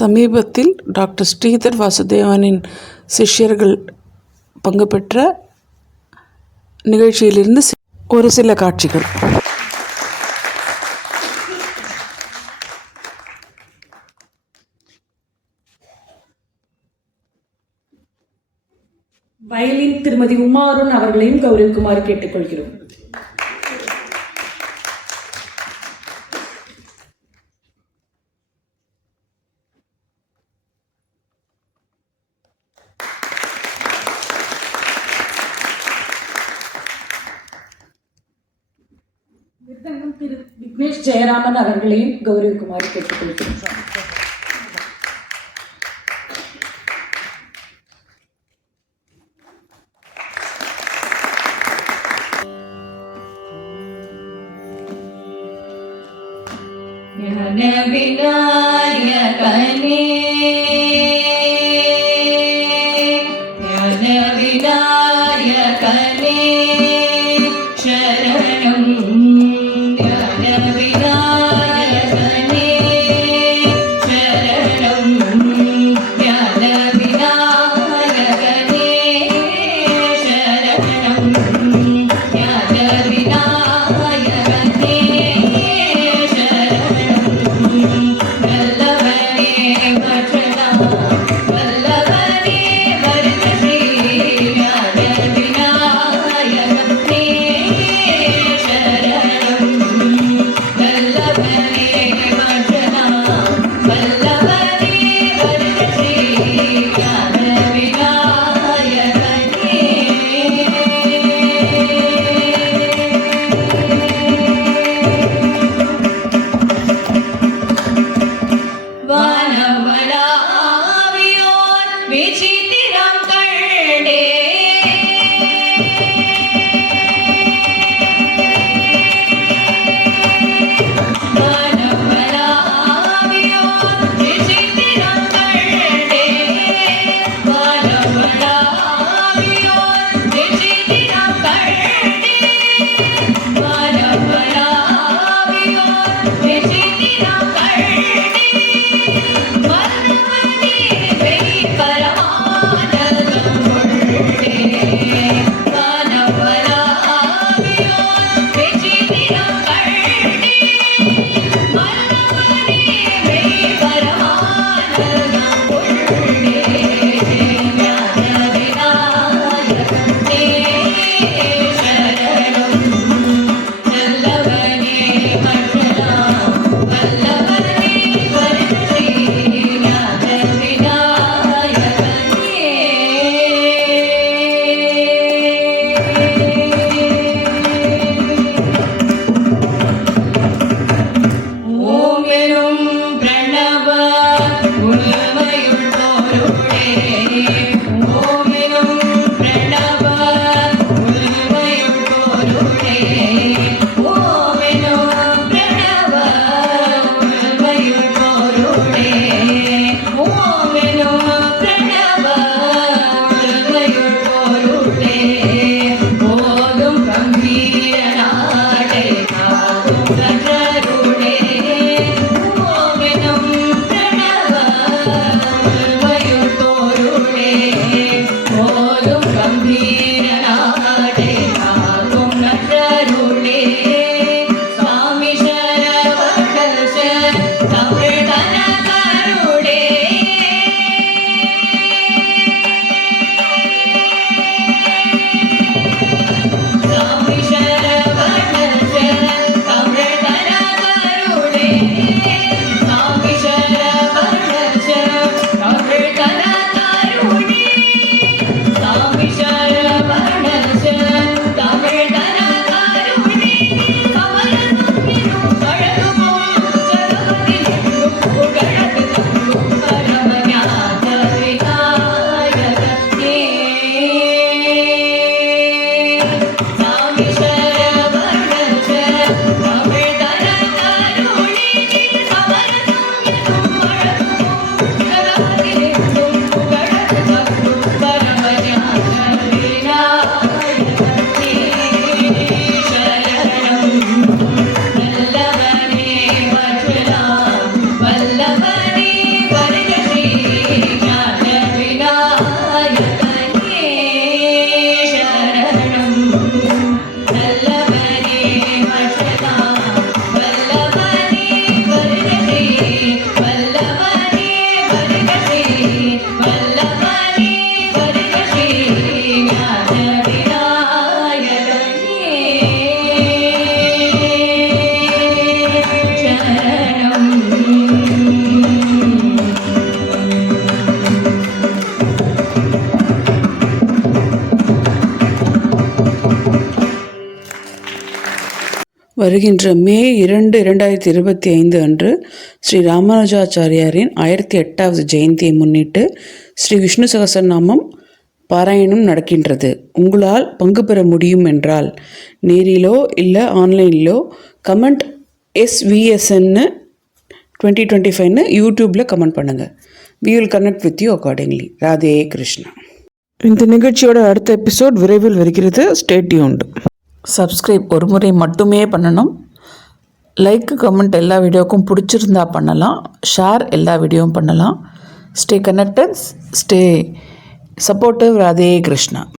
சமீபத்தில் டாக்டர் ஸ்ரீதர் வாசுதேவனின் சிஷ்யர்கள் பங்கு பெற்ற நிகழ்ச்சியிலிருந்து ஒரு சில காட்சிகள். வயலின் திருமதி உமாருன் அவர்களையும் கௌரவிக்குமாறு கேட்டுக்கொள்கிறோம். விக்னேஷ் ஜெயராமன் அவர்களையும் கௌரவகுமார் கேட்டுக்கொள்கிறோம் ஞானவிநாயகனே. வருகின்ற மே இரண்டு இரண்டாயிரத்தி இருபத்தி ஐந்து அன்று ஸ்ரீ ராமானுஜாச்சாரியாரின் ஆயிரத்தி எட்டாவது ஜெயந்தியை முன்னிட்டு ஸ்ரீ விஷ்ணு சகசரநாமம் பாராயணம் நடக்கின்றது. உங்களால் பங்கு பெற முடியும் என்றால் நேரிலோ இல்லை ஆன்லைனிலோ கமெண்ட் எஸ்விஎஸ்என்னு டுவெண்ட்டி டுவெண்ட்டி ஃபைவ்னு யூடியூப்பில் கமெண்ட் பண்ணுங்கள் we will connect with you accordingly Radhe Krishna. இந்த நிகழ்ச்சியோட அடுத்த எபிசோட் விரைவில் வருகிறது. ஸ்டேட்யூண்டு சப்ஸ்கிரைப் ஒரு முறை மட்டுமே பண்ணணும். லைக் கமெண்ட் எல்லா வீடியோக்கும் பிடிச்சிருந்தா பண்ணலாம். ஷேர் எல்லா வீடியோவும் பண்ணலாம். Stay connected stay supportive Radhe Krishna.